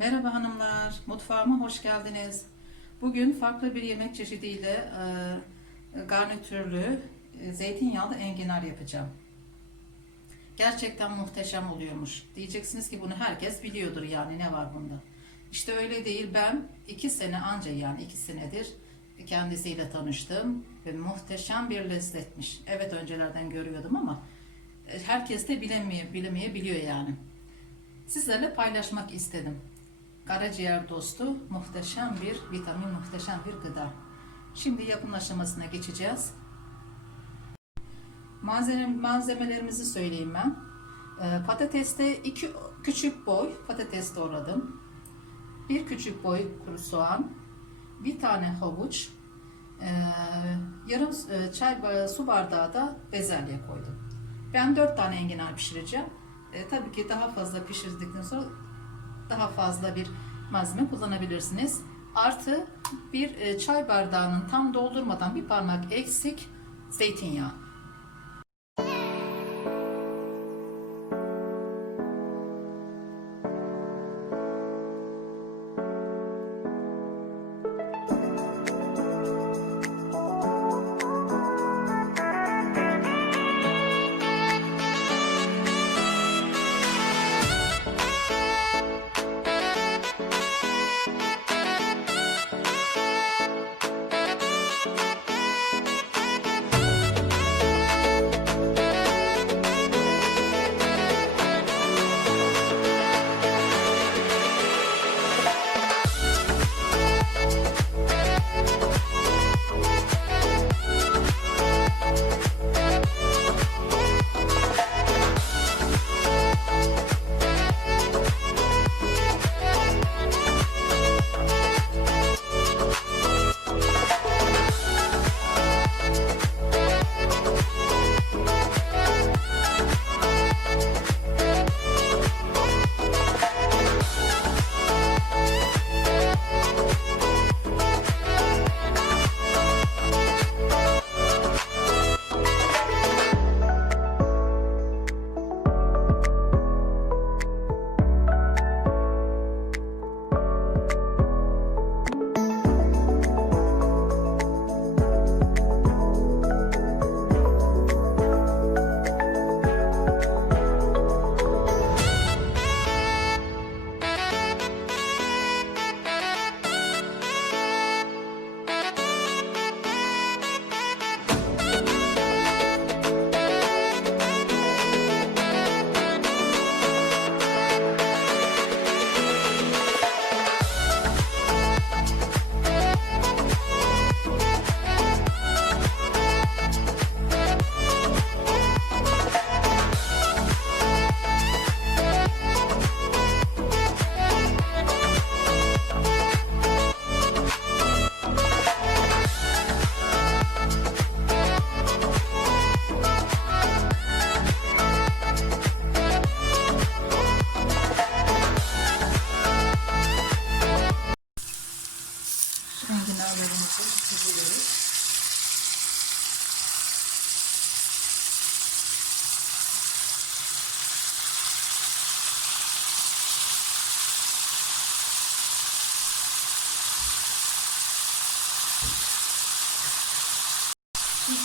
Merhaba hanımlar, mutfağıma hoş geldiniz. Bugün farklı bir yemek çeşidiyle e, garnitürlü e, zeytinyağlı enginar yapacağım. Gerçekten muhteşem oluyormuş. Diyeceksiniz ki bunu herkes biliyordur yani ne var bunda. İşte öyle değil. Ben iki sene anca yani iki senedir kendisiyle tanıştım ve muhteşem bir lezzetmiş. Evet öncelerden görüyordum ama e, herkes de bilemeye, bilemeyebiliyor yani. Sizlerle paylaşmak istedim. Karaciğer dostu muhteşem bir vitamin, muhteşem bir gıda. Şimdi yapım aşamasına geçeceğiz. Malzeme, malzemelerimizi söyleyeyim ben. Ee, patateste iki küçük boy patates doğradım. Bir küçük boy kuru soğan, bir tane havuç, ee, yarım e, çay su bardağı da bezelye koydum. Ben dört tane enginar pişireceğim. E, tabii ki daha fazla pişirdikten sonra daha fazla bir malzeme kullanabilirsiniz. Artı bir e, çay bardağının tam doldurmadan bir parmak eksik zeytinyağı.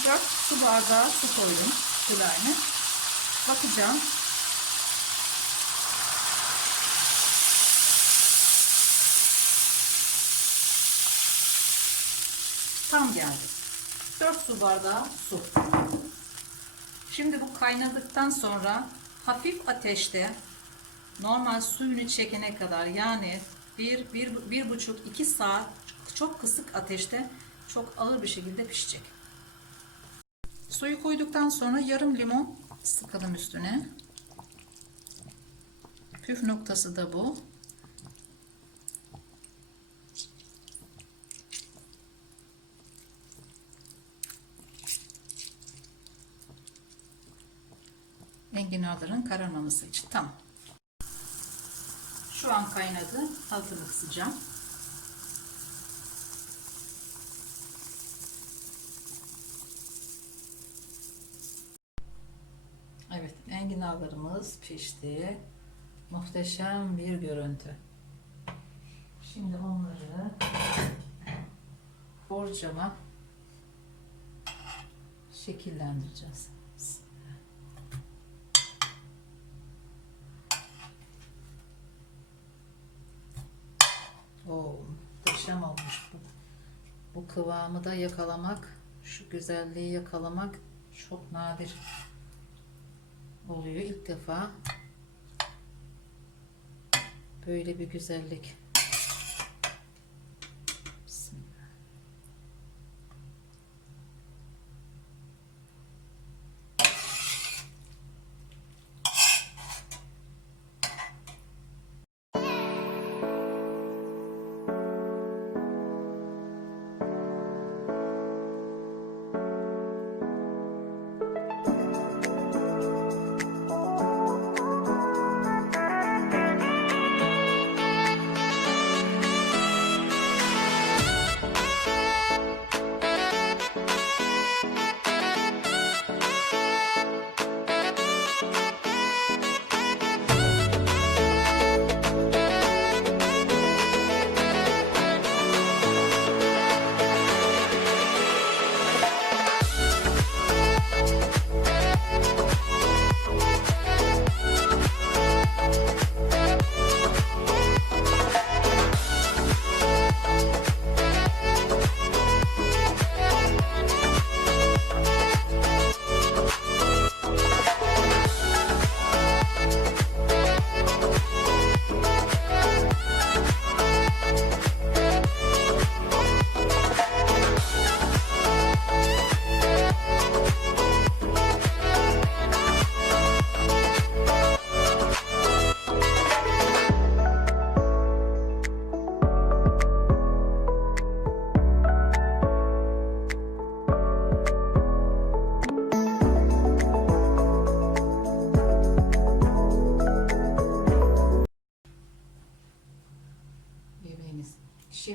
Dört su bardağı su koydum sularını. Bakacağım. Tam geldi. 4 su bardağı su. Şimdi bu kaynadıktan sonra hafif ateşte normal suyunu çekene kadar yani bir, bir, bir buçuk iki saat çok kısık ateşte çok ağır bir şekilde pişecek. Suyu koyduktan sonra yarım limon sıkalım üstüne. Püf noktası da bu. enginarların kararmaması için. Tamam. Şu an kaynadı. Altını kısacağım. Evet, enginarlarımız pişti. Muhteşem bir görüntü. Şimdi onları borcama şekillendireceğiz. Oo, muhteşem olmuş bu. Bu kıvamı da yakalamak, şu güzelliği yakalamak çok nadir oluyor. İlk defa böyle bir güzellik.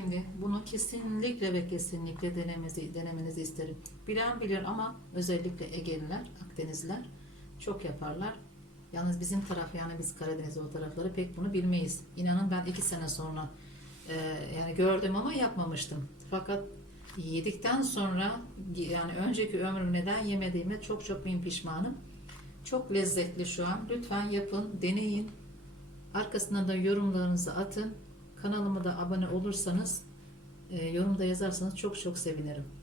Şimdi bunu kesinlikle ve kesinlikle denemenizi, denemenizi isterim. Bilen bilir ama özellikle Egeliler, Akdenizliler çok yaparlar. Yalnız bizim taraf yani biz Karadeniz o tarafları pek bunu bilmeyiz. İnanın ben iki sene sonra e, yani gördüm ama yapmamıştım. Fakat yedikten sonra yani önceki ömrüm neden yemediğime çok çok bin pişmanım. Çok lezzetli şu an. Lütfen yapın, deneyin. Arkasına da yorumlarınızı atın. Kanalıma da abone olursanız, e, yorumda yazarsanız çok çok sevinirim.